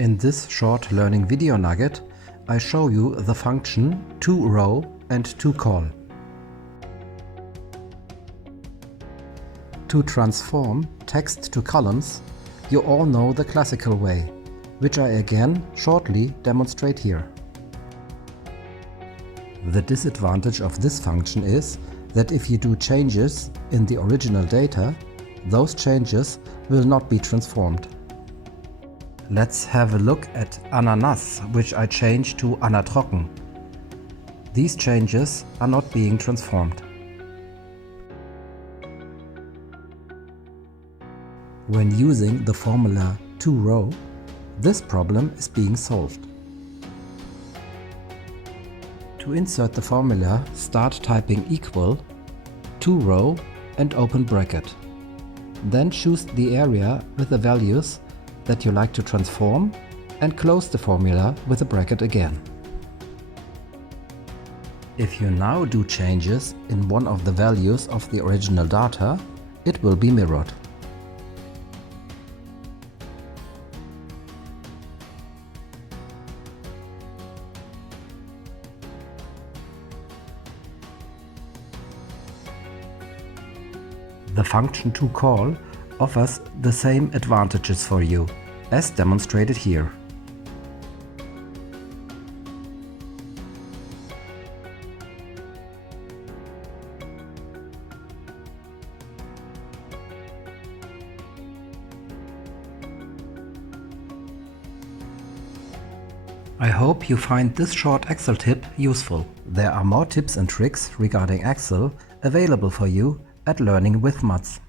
In this short learning video nugget, I show you the function Torow and Tocol. To transform text to columns, you all know the classical way, which I again shortly demonstrate here. The disadvantage of this function is that if you do changes in the original data, those changes will not be transformed. Let's have a look at Ananas, which I changed to Anatrocken. These changes are not being transformed. When using the formula Torow, this problem is being solved. To insert the formula, start typing equal, Torow and open bracket. Then choose the area with the values that you like to transform and close the formula with a bracket again. If you now do changes in one of the values of the original data, it will be mirrored. The function Tocol offers the same advantages for you, as demonstrated here. I hope you find this short Excel tip useful. There are more tips and tricks regarding Excel available for you at Learning with Matz.